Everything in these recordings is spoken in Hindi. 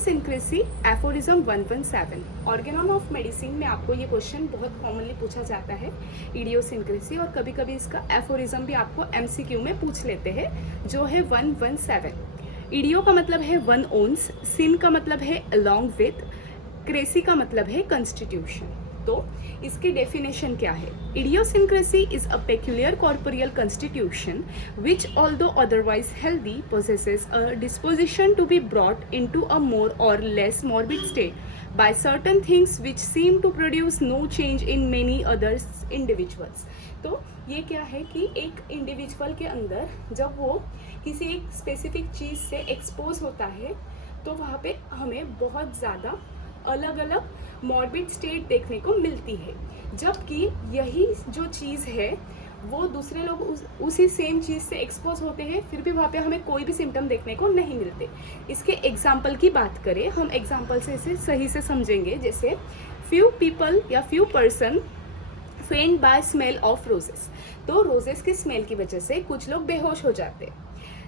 Idiosyncrasy aphorism 117 Organon of medicine में आपको ये क्वेश्चन बहुत कॉमनली पूछा जाता है, इडियोसिंक्रेसी, और कभी कभी इसका एफोरिज्म भी आपको एमसीक्यू में पूछ लेते हैं, जो है 117। इडियो का मतलब है वन ओन्स, सिन का मतलब है अलॉन्ग विथ, क्रेसी का मतलब है कॉन्स्टिट्यूशन। तो इसकी डेफिनेशन क्या है? Idiosyncrasy is a peculiar corporeal constitution which although otherwise healthy possesses a disposition to be brought into a more or less morbid state by certain things which seem to produce no change in many other individuals। तो ये क्या है कि एक इंडिविजुअल के अंदर जब वो किसी एक स्पेसिफिक चीज़ से एक्सपोज होता है तो वहाँ पे हमें बहुत ज़्यादा अलग अलग मॉर्बिड स्टेट देखने को मिलती है, जबकि यही जो चीज़ है वो दूसरे लोग उसी सेम चीज़ से एक्सपोज होते हैं, फिर भी वहाँ पे हमें कोई भी सिम्टम देखने को नहीं मिलते। इसके एग्जाम्पल की बात करें, हम एग्जाम्पल से इसे सही से समझेंगे। जैसे फ्यू पीपल या फ्यू पर्सन फेंट बाय स्मेल ऑफ रोजेस। तो रोजेस की स्मेल की वजह से कुछ लोग बेहोश हो जाते हैं,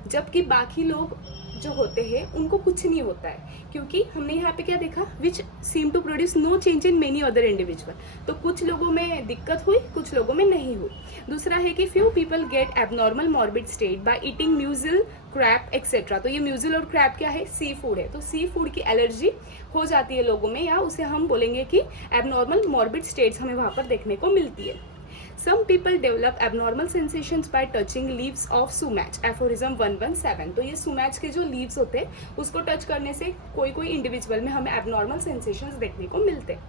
जबकि बाकी लोग जो होते हैं उनको कुछ नहीं होता है, क्योंकि हमने यहाँ पे क्या देखा, which seem to produce no change in many other individual. तो कुछ लोगों में दिक्कत हुई, कुछ लोगों में नहीं हुई। दूसरा है कि few people get abnormal morbid state by eating mussel, crab etcetera. तो ये म्यूजिल और क्रैब क्या है? सी फूड है। तो सी फूड की एलर्जी हो जाती है लोगों में, या उसे हम बोलेंगे कि एबनॉर्मल मॉर्बिड स्टेट्स हमें वहाँ पर देखने को मिलती है। Some people develop abnormal sensations by touching leaves of sumac, aphorism 117। तो ये sumac के जो leaves होते हैं उसको टच करने से कोई इंडिविजुअल में हमें abnormal sensations देखने को मिलते हैं।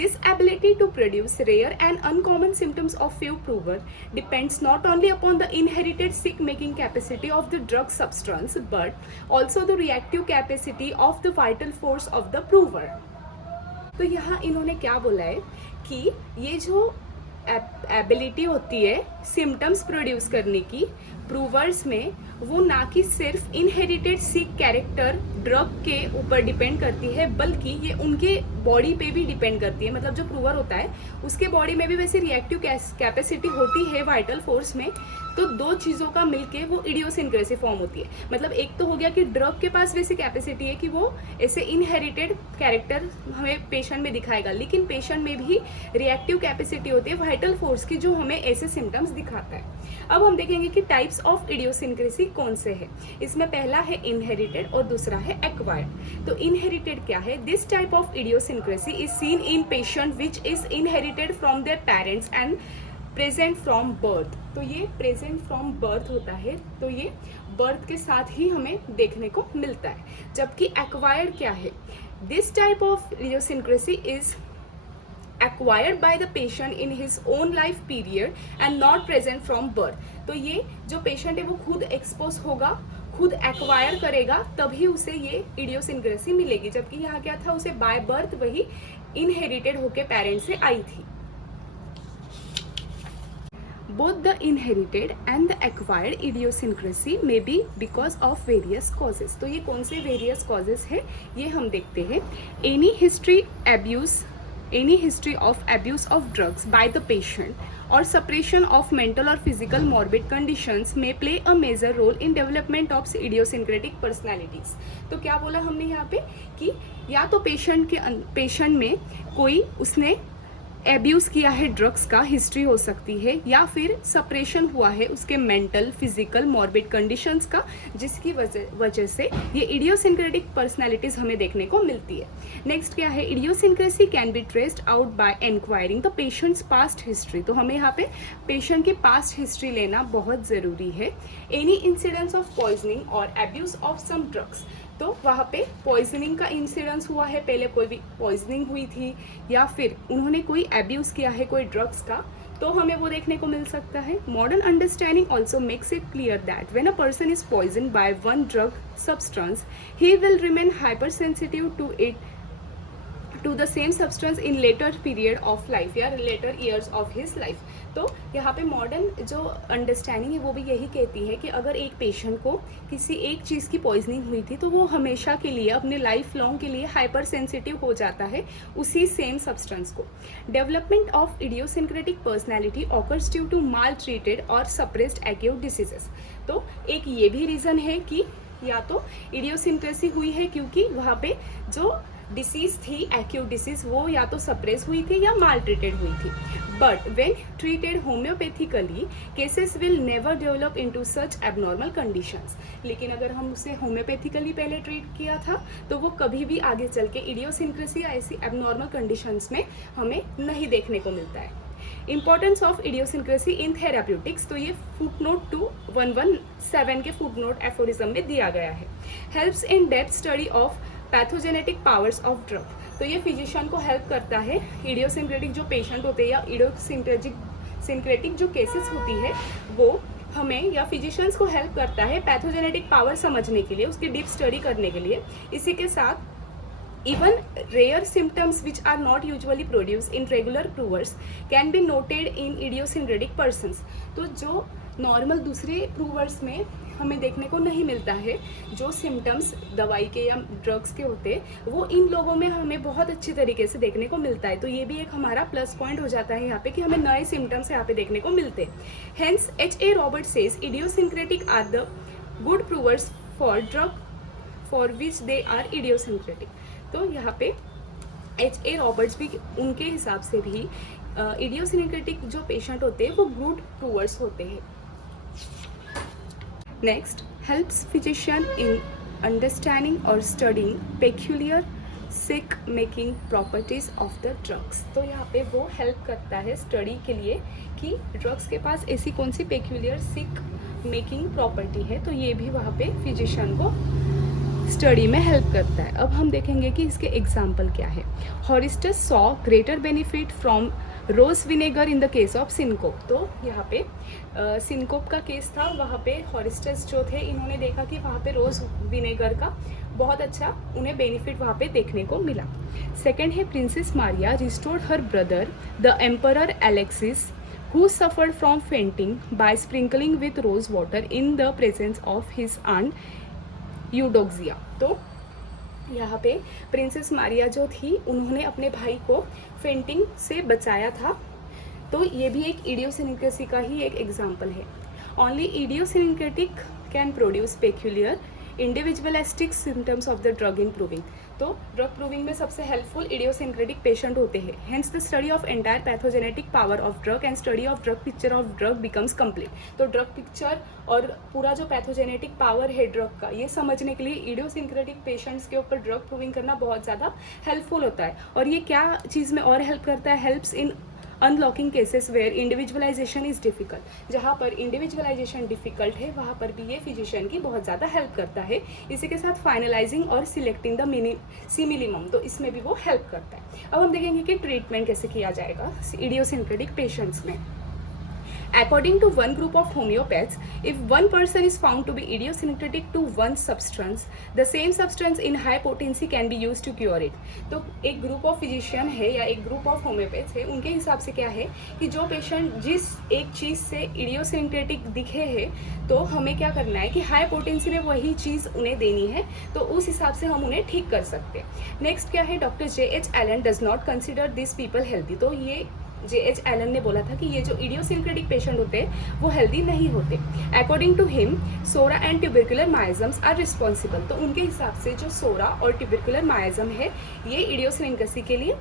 This ability to produce rare and uncommon symptoms of few prover depends not only upon the inherited sick-making capacity of the drug substance but also the reactive capacity of the vital force of the prover। तो यहाँ इन्होंने क्या बोला है कि ये जो एबिलिटी होती है सिम्टम्स प्रोड्यूस करने की प्रूवर्स में, वो ना कि सिर्फ इनहेरिटेड सिक कैरेक्टर ड्रग के ऊपर डिपेंड करती है, बल्कि ये उनके बॉडी पे भी डिपेंड करती है। मतलब जो प्रूवर होता है उसके बॉडी में भी वैसे रिएक्टिव कैपेसिटी होती है वाइटल फोर्स में। तो दो चीज़ों का मिलके वो इडियोसिंक्रेसी फॉर्म होती है। मतलब एक तो हो गया कि ड्रग के पास वैसे कैपेसिटी है कि वो ऐसे इनहेरिटेड कैरेक्टर हमें पेशेंट में दिखाएगा, लेकिन पेशेंट में भी रिएक्टिव कैपेसिटी होती है वाइटल फोर्स की, जो हमें ऐसे सिम्टम्स दिखाता है। अब हम देखेंगे कि टाइप्स ऑफ इडियोसिंक्रेसी कौन से हैं। इसमें पहला है इनहेरिटेड और दूसरा है एक्वायर्ड। तो इनहेरिटेड क्या है? This type of idiosyncrasy is seen in patient which is inherited from their parents and present from birth. तो ये प्रेजेंट फ्रॉम बर्थ होता है, तो ये बर्थ के साथ ही हमें देखने को मिलता है। जबकि एक्वायर्ड क्या है? This type of idiosyncrasy is acquired by the patient in his own life period and not present from birth। तो ये जो पेशेंट है वो खुद एक्सपोज होगा, खुद एक्वायर करेगा, तभी उसे ये इडियोसिंक्रेसी मिलेगी। जबकि यहाँ क्या था, उसे बाय बर्थ वही इनहेरिटेड होके पेरेंट से आई थी। Both the inherited and the acquired idiosyncrasy may be because of various causes। तो ये कौन से various causes है ये हम देखते हैं। Any history of abuse of drugs by the patient or suppression of mental or physical morbid conditions may play a major role in development of idiosyncratic personalities। तो क्या बोला हमने यहाँ पे कि या तो पेशेंट में कोई उसने एब्यूज़ किया है ड्रग्स का, हिस्ट्री हो सकती है, या फिर सप्रेशन हुआ है उसके मेंटल फिजिकल मॉर्बिड कंडीशंस का, जिसकी वजह से ये इडियोसिंक्रेटिक पर्सनालिटीज़ हमें देखने को मिलती है। नेक्स्ट क्या है? Idiosyncrasy can be traced out by enquiring the patients past history. तो हमें यहाँ पे पेशेंट की पास्ट हिस्ट्री लेना बहुत ज़रूरी है। एनी इंसिडेंस ऑफ पॉइजनिंग और एब्यूज़ ऑफ सम ड्रग्स। तो वहाँ पे पॉइजनिंग का इंसिडेंस हुआ है, पहले कोई भी पॉइजनिंग हुई थी, या फिर उन्होंने कोई एब्यूज़ किया है कोई ड्रग्स का, तो हमें वो देखने को मिल सकता है। Modern understanding also makes it clear that when a person is poison by one drug substance he will remain hyper sensitive to the same substance in later period of life या later years of his life. तो यहाँ पे मॉडर्न जो अंडरस्टैंडिंग है वो भी यही कहती है कि अगर एक पेशेंट को किसी एक चीज़ की पॉइजनिंग हुई थी तो वो हमेशा के लिए अपने लाइफ लॉन्ग के लिए हाइपर सेंसिटिव हो जाता है उसी सेम सब्सटेंस को। Development of idiosyncratic personality occurs due to maltreated और सप्रेस्ड एक्यूट डिसीजेस। तो एक ये भी रीज़न है कि या तो इडियोसिंक्रेसी हुई है क्योंकि वहाँ पे जो डिसीज थी, एक्यूट डिसीज, वो या तो सप्रेस हुई थी या माल ट्रीटेड हुई थी. But when treated homeopathically cases will never develop into such abnormal conditions. लेकिन अगर हम उसे होम्योपैथिकली पहले ट्रीट किया था तो वो कभी भी आगे चल के इडियोसिंक्रेसी या ऐसी एबनॉर्मल कंडीशंस में हमें नहीं देखने को मिलता है. Importance of idiosyncrasy in therapeutics, तो ये फुटनोट 2117 के फुटनोट एफोरिज्म में दिया गया है. Helps in depth study of pathogenetic powers of drug, तो ये फिजिशियन को हेल्प करता है. इडियोसिंक्रेटिक जो पेशेंट होते हैं या इडियोसिंक्रेटिक जो केसेस होती है वो हमें या फिजिशियंस को हेल्प करता है पैथोजेनेटिक पावर समझने के लिए, उसकी डीप स्टडी करने के लिए. इसी के साथ even rare symptoms which are not usually produced in regular provers can be noted in idiosyncratic persons. तो जो नॉर्मल दूसरे प्रूवर्स में हमें देखने को नहीं मिलता है, जो सिम्टम्स दवाई के या ड्रग्स के होते हैं वो इन लोगों में हमें बहुत अच्छी तरीके से देखने को मिलता है. तो ये भी एक हमारा प्लस पॉइंट हो जाता है यहाँ पे कि हमें नए सिम्टम्स यहाँ पे देखने को मिलते हैं. Hence H.A. Roberts says idiosyncratic are the good provers for drug for which they are idiosyncratic. तो यहाँ पे H.A. रॉबर्ट्स भी उनके हिसाब से भी इडियोसिंक्रेटिक जो पेशेंट होते हैं वो गुड प्रूवर्स होते हैं. Next, helps physician in understanding और studying peculiar sick making properties of the drugs. तो यहाँ पे वो हेल्प करता है स्टडी के लिए कि ड्रग्स के पास ऐसी कौन सी पेक्यूलियर सिक मेकिंग प्रॉपर्टी है, तो ये भी वहाँ पे फिजिशियन को स्टडी में हेल्प करता है. अब हम देखेंगे कि इसके एग्जाम्पल क्या है. Horistus saw greater benefit from rose vinegar in the case of syncope. तो यहाँ पे सिनकोप का केस था, वहाँ पे हॉरिस्टस जो थे इन्होंने देखा कि वहाँ पे रोज विनेगर का बहुत अच्छा उन्हें बेनिफिट वहाँ पे देखने को मिला. सेकेंड है princess Maria restored her brother the emperor Alexis who suffered from fainting by sprinkling with rose water in the presence of his aunt यूडोक्सिया. तो यहाँ पे प्रिंसेस मारिया जो थी उन्होंने अपने भाई को फेंटिंग से बचाया था. तो ये भी एक इडियोसिंक्रेसी का ही एक एग्जाम्पल है. Only idiosyncratic can produce peculiar individualistic symptoms of the drug in proving. तो ड्रग प्रूविंग में सबसे हेल्पफुल इडियोसिंक्रेटिक पेशेंट होते हैं. Hence the study of entire pathogenetic power of drug and study of drug picture of drug becomes complete. तो ड्रग पिक्चर और पूरा जो पैथोजेनेटिक पावर है ड्रग का, ये समझने के लिए इडियोसिंक्रेटिक पेशेंट्स के ऊपर ड्रग प्रूविंग करना बहुत ज़्यादा हेल्पफुल होता है. और ये क्या चीज़ में और हेल्प करता है, helps in unlocking cases where individualisation is difficult. जहाँ पर इंडिविजुअलाइजेशन डिफ़िकल्ट है वहाँ पर भी ये फिजिशियन की बहुत ज़्यादा हेल्प करता है. इसी के साथ फाइनलाइजिंग और सिलेक्टिंग द मिनिमम, तो इसमें भी वो हेल्प करता है. अब हम देखेंगे कि ट्रीटमेंट कैसे किया जाएगा इडियोसिंक्रेटिक पेशेंट्स में. According to one group of homeopaths, if one person is found to be idiosyncratic to one substance, the same substance in high potency can be used to cure it. तो एक ग्रुप ऑफ फिजिशियन है या एक ग्रुप ऑफ होम्योपैथ्स है, उनके हिसाब से क्या है कि जो पेशेंट जिस एक चीज़ से इडियोसिंक्रेटिक दिखे है तो हमें क्या करना है कि हाई पोटेंसी में वही चीज़ उन्हें देनी है, तो उस हिसाब से हम उन्हें ठीक कर सकते हैं. नेक्स्ट क्या है, doctor J.H. Allen does not consider this people healthy. तो ये J.H. Allen ने बोला था कि ये जो इडियोसिंक्रेटिक पेशेंट होते हैं वो हेल्दी नहीं होते. According to him psora and tubercular miasms are responsible. तो उनके हिसाब से जो सोरा और ट्यूबरकुलर माइजम है ये इडियोसिंक्रेसी के लिए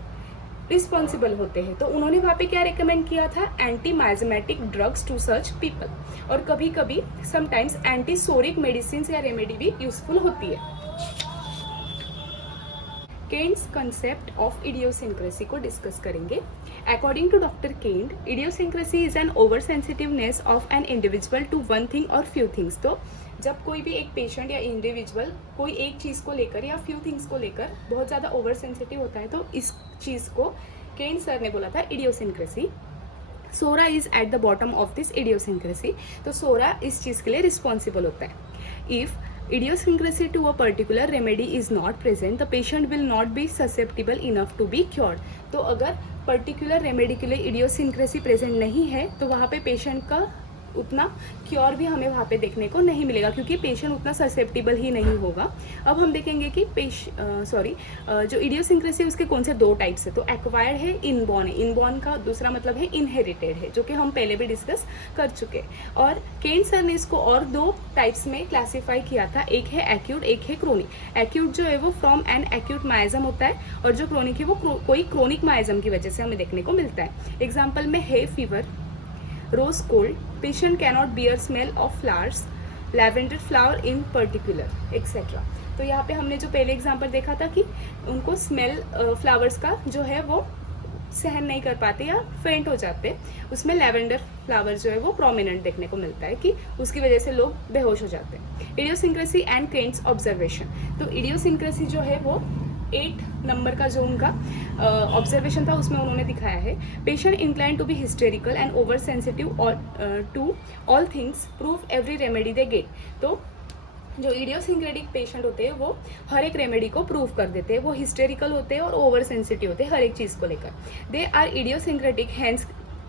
रिस्पॉन्सिबल होते हैं. तो उन्होंने वहाँ पे क्या रिकमेंड किया था, anti miasmatic drugs to such people. और कभी कभी समटाइम्स एंटी सोरिक मेडिसिन या रेमेडी भी यूजफुल होती है. केन्स कंसेप्ट ऑफ इडियोसिंक्रेसी को डिस्कस करेंगे. According to Dr. Kane, idiosyncrasy is an oversensitiveness of an individual to one thing or few things. तो जब कोई भी एक पेशेंट या इंडिविजुअल कोई एक चीज़ को लेकर या फ्यू थिंग्स को लेकर बहुत ज़्यादा ओवर सेंसिटिव होता है, तो इस चीज़ को केन सर ने बोला था idiosyncrasy. Psora is at the bottom of this idiosyncrasy. तो सोरा इस चीज़ के लिए रिस्पॉन्सिबल होता है. If idiosyncrasy to a particular remedy is not present, the patient will not be susceptible enough to be cured. तो अगर पर्टिकुलर रेमेडी के लिए इडियोसिंक्रेसी प्रेजेंट नहीं है तो वहाँ पे पेशेंट का उतना क्योर भी हमें वहाँ पे देखने को नहीं मिलेगा, क्योंकि पेशेंट उतना ससेप्टिबल ही नहीं होगा। अब हम देखेंगे कि जो इडियोसिंक्रेसी उसके कौन से 2 टाइप्स है। तो एक्वायर्ड है, इनबॉर्न है। इनबॉर्न का दूसरा मतलब है इनहेरिटेड है, जो कि हम पहले भी डिस्कस कर चुके। और केन सर ने इसको और 2 टाइप्स में क्लासीफाई किया था, एक है एक्यूट, एक है क्रोनिक। एक्यूट जो है वो फ्रॉम एन एक्यूट माइजम होता है, और जो क्रोनिक है वो कोई क्रोनिक माइजम की वजह से हमें देखने को मिलता है। एग्जाम्पल में है fever, rose cold, patient cannot bear smell of flowers, lavender flower in particular, etcetera. तो यहाँ पे हमने जो पहले एग्जाम्पल देखा था कि उनको स्मेल फ्लावर्स का जो है वो सहन नहीं कर पाते या फेंट हो जाते, उसमें लैवेंडर फ्लावर जो है वो प्रोमिनेंट देखने को मिलता है कि उसकी वजह से लोग बेहोश हो जाते हैं। Idiosyncrasy and Kent's observation. तो इडियोसिंक्रेसी जो है वो 8 नंबर का जो उनका ऑब्जर्वेशन था उसमें उन्होंने दिखाया है, patient incline to be hysterical and over sensitive to all things, prove every remedy they get. तो जो इडियोसिंक्रेटिक पेशेंट होते हैं वो हर एक रेमेडी को प्रूव कर देते हैं, वो हिस्टेरिकल होते हैं और ओवर सेंसिटिव होते हैं हर एक चीज़ को लेकर। They are idiosyncratic hence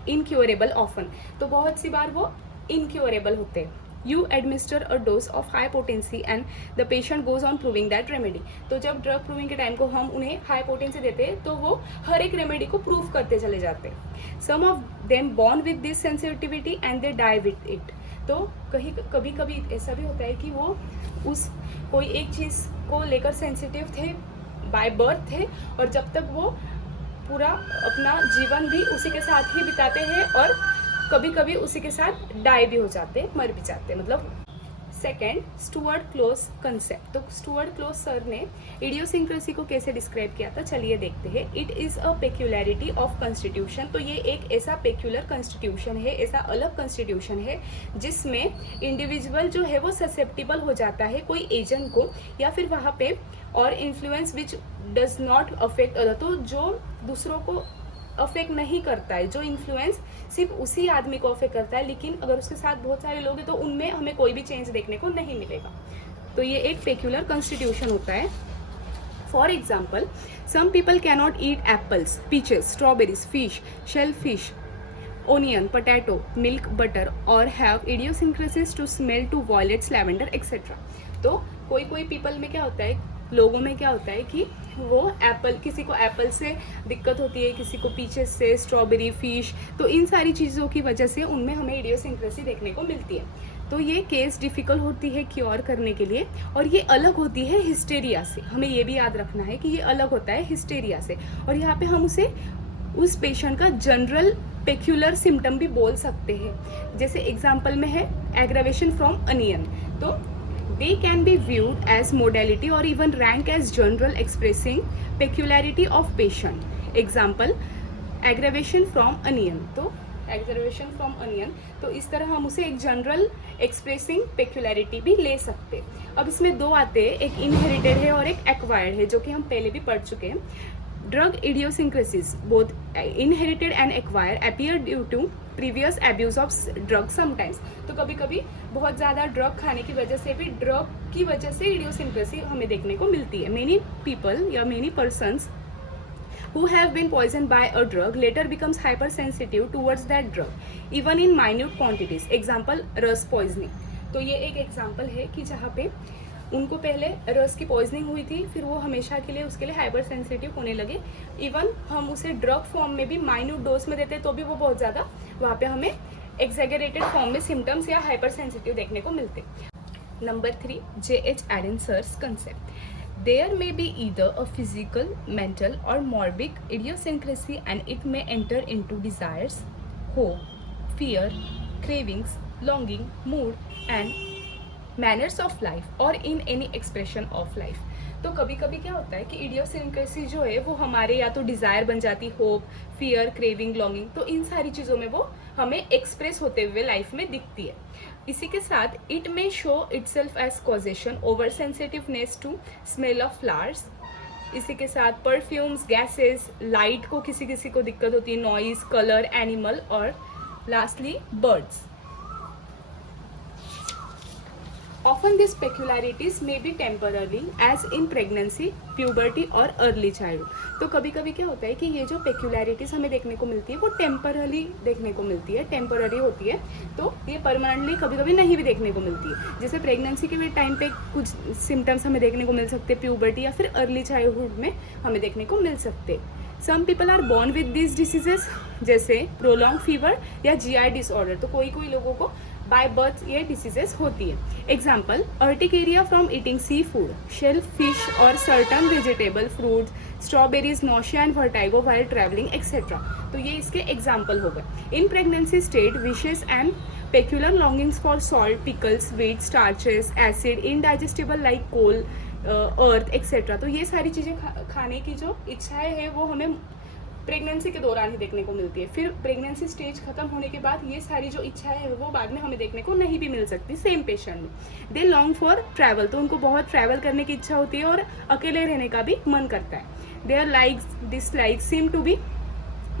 incurable often. तो बहुत सी बार वो इनक्योरेबल होते हैं। You administer a dose of high potency and the patient goes on proving that remedy। तो जब ड्रग प्रूविंग के टाइम को हम उन्हें हाई पोटेंसी देते हैं तो वो हर एक रेमेडी को प्रूव करते चले जाते हैं। Some of them born with this sensitivity and they die with it. तो कभी कभी ऐसा भी होता है कि वो उस कोई एक चीज़ को लेकर सेंसिटिव थे, बाय बर्थ थे, और जब तक वो पूरा अपना जीवन भी उसी के साथ ही बिताते हैं और कभी कभी उसी के साथ डाई भी हो जाते हैं, मर भी जाते हैं। मतलब सेकेंड, स्टुअर्ट क्लोज कंसेप्ट। तो स्टुअर्ट क्लोज सर ने इडियोसिंक्रेसी को कैसे डिस्क्राइब किया था, चलिए देखते हैं। It is a peculiarity of constitution. तो ये एक ऐसा पेक्यूलर कॉन्स्टिट्यूशन है, ऐसा अलग कॉन्स्टिट्यूशन है जिसमें इंडिविजुअल जो है वो ससेप्टिबल हो जाता है कोई एजेंट को या फिर वहाँ पे और influence which does not affect other. तो जो दूसरों को अफेक्ट नहीं करता है, जो इन्फ्लुएंस सिर्फ उसी आदमी को अफेक्ट करता है, लेकिन अगर उसके साथ बहुत सारे लोग हैं तो उनमें हमें कोई भी चेंज देखने को नहीं मिलेगा। तो ये एक पेक्यूलर कॉन्स्टिट्यूशन होता है। For example, some people cannot eat apples, peaches, strawberries, fish, shell fish, onion, potato, milk, butter और have idiosyncrasies to smell to violets, lavender etcetera. तो कोई पीपल में क्या होता है, लोगों में क्या होता है कि वो एप्पल, किसी को एप्पल से दिक्कत होती है, किसी को पीचेस से, स्ट्रॉबेरी, फिश, तो इन सारी चीज़ों की वजह से उनमें हमें इडियोसिंक्रेसी देखने को मिलती है। तो ये केस डिफ़िकल्ट होती है क्योर करने के लिए, और ये अलग होती है हिस्टेरिया से। हमें ये भी याद रखना है कि ये अलग होता है हिस्टेरिया से, और यहाँ पे हम उसे उस पेशेंट का जनरल पेक्यूलर सिम्टम भी बोल सकते हैं। जैसे एग्जाम्पल में है एग्रावेशन फ्रॉम अनियन। तो they can be viewed as modality or even rank as general expressing peculiarity of patient. Example, aggravation from onion। तो aggravation from onion, तो इस तरह हम उसे एक जनरल एक्सप्रेसिंग पेक्यूलरिटी भी ले सकते। अब इसमें 2 आते हैं, एक इनहेरिटेड है और एक एक्वायर्ड है, जो कि हम पहले भी पढ़ चुके हैं। Drug idiosyncrasies both inherited and acquired appear due to previous abuse of drug sometimes. तो कभी कभी बहुत ज़्यादा ड्रग खाने की वजह से भी, ड्रग की वजह से इडियोसिंक्रेसी हमें देखने को मिलती है। मेनी पीपल या many persons who have been poisoned by a drug later becomes hypersensitive towards that drug even in minute quantities। Example, रस पॉइजनिंग। तो ये एक एग्जाम्पल है कि जहाँ पे उनको पहले रस की पॉइजनिंग हुई थी, फिर वो हमेशा के लिए उसके लिए हाइपर सेंसिटिव होने लगे। इवन हम उसे ड्रग फॉर्म में भी माइन्यूट डोज में देते तो भी वो बहुत ज़्यादा वहाँ पे हमें एक्सैगरेटेड फॉर्म में सिम्टम्स या हाइपर सेंसिटिव देखने को मिलते। Number 3, J.H. Adams's concept। There may be either a physical, mental or morbid idiosyncrasy and it may enter into desires, hope, fear, cravings, longing, mood and manners of life or in any expression of life। तो कभी कभी क्या होता है कि इडियोसिंक्रेसी जो है वो हमारे या तो डिज़ायर बन जाती, होप, फियर, क्रेविंग, लॉन्गिंग, तो इन सारी चीज़ों में वो हमें एक्सप्रेस होते हुए लाइफ में दिखती है। इसी के साथ it may show itself as causation, over sensitiveness to smell of flowers. इसी के साथ परफ्यूम्स, गैसेस, लाइट को किसी किसी को दिक्कत होती है, नॉइज, कलर, एनिमल और lastly birds. Often these peculiarities may be temporary as in pregnancy, puberty और early childhood। तो कभी कभी क्या होता है कि ये जो peculiarities हमें देखने को मिलती है वो temporarily देखने को मिलती है, temporary होती है, तो ये permanently कभी कभी नहीं भी देखने को मिलती है। जैसे प्रेगनेंसी के भी टाइम पे कुछ सिम्टम्स हमें देखने को मिल सकते हैं, प्यूबर्टी या फिर अर्ली चाइल्डहुड में हमें देखने को मिल सकते हैं। Some people are born with this diseases, जैसे प्रोलॉन्ग फीवर या GI डिसऑर्डर। तो कोई कोई लोगों को बाय बर्थ ये डिसीजेस होती है। Example, urticaria from eating sea food, shell fish और certain vegetable, fruits, strawberries, nausea and vertigo while travelling etcetera. तो ये इसके एग्जाम्पल हो गए। In pregnancy state wishes and peculiar longings for salt, pickles, sweet, starches, acid, indigestible like coal, earth etcetera. तो ये सारी चीज़ें खाने की जो इच्छाएं हैं वो हमें प्रेगनेंसी के दौरान ही देखने को मिलती है। फिर प्रेगनेंसी स्टेज खत्म होने के बाद ये सारी जो इच्छाएं हैं वो बाद में हमें देखने को नहीं भी मिल सकती सेम पेशेंट में। दे लॉन्ग फॉर ट्रैवल, तो उनको बहुत ट्रैवल करने की इच्छा होती है और अकेले रहने का भी मन करता है। Their likes dislikes seem to be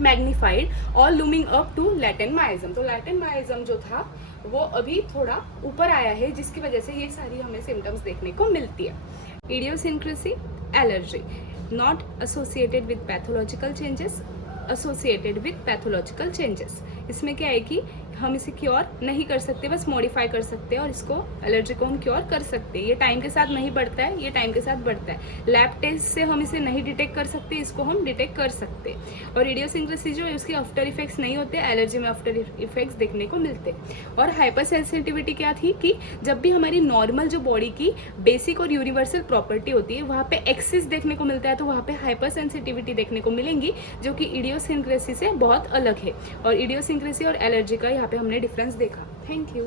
magnified और looming up to latent miasm. तो लैटेन माइज्म जो था वो अभी थोड़ा ऊपर आया है, जिसकी वजह से ये सारी हमें सिम्टम्स देखने को मिलती है। Idiosyncrasy, allergy not associated with pathological changes, associated with pathological changes। इसमें क्या है कि हम इसे क्योर नहीं कर सकते, बस मॉडिफाई कर सकते हैं और इसको एलर्जी को हम क्योर कर सकते हैं। ये टाइम के साथ नहीं बढ़ता है, ये टाइम के साथ बढ़ता है। लैब टेस्ट से हम इसे नहीं डिटेक्ट कर सकते, इसको हम डिटेक्ट कर सकते हैं। और इडियोसिंक्रेसी जो है उसके आफ्टर इफेक्ट्स नहीं होते, एलर्जी में आफ्टर इफेक्ट्स देखने को मिलते हैं। और हाइपर सेंसिटिविटी क्या थी कि जब भी हमारी नॉर्मल जो बॉडी की बेसिक और यूनिवर्सल प्रॉपर्टी होती है वहाँ पे एक्सेस देखने को मिलता है, तो वहाँ पे हाइपर सेंसिटिविटी देखने को मिलेंगी, जो कि इडियोसिंक्रेसी से बहुत अलग है। और इडियोसिंक्रेसी और एलर्जी का यहाँ पे हमने डिफरेंस देखा। Thank you.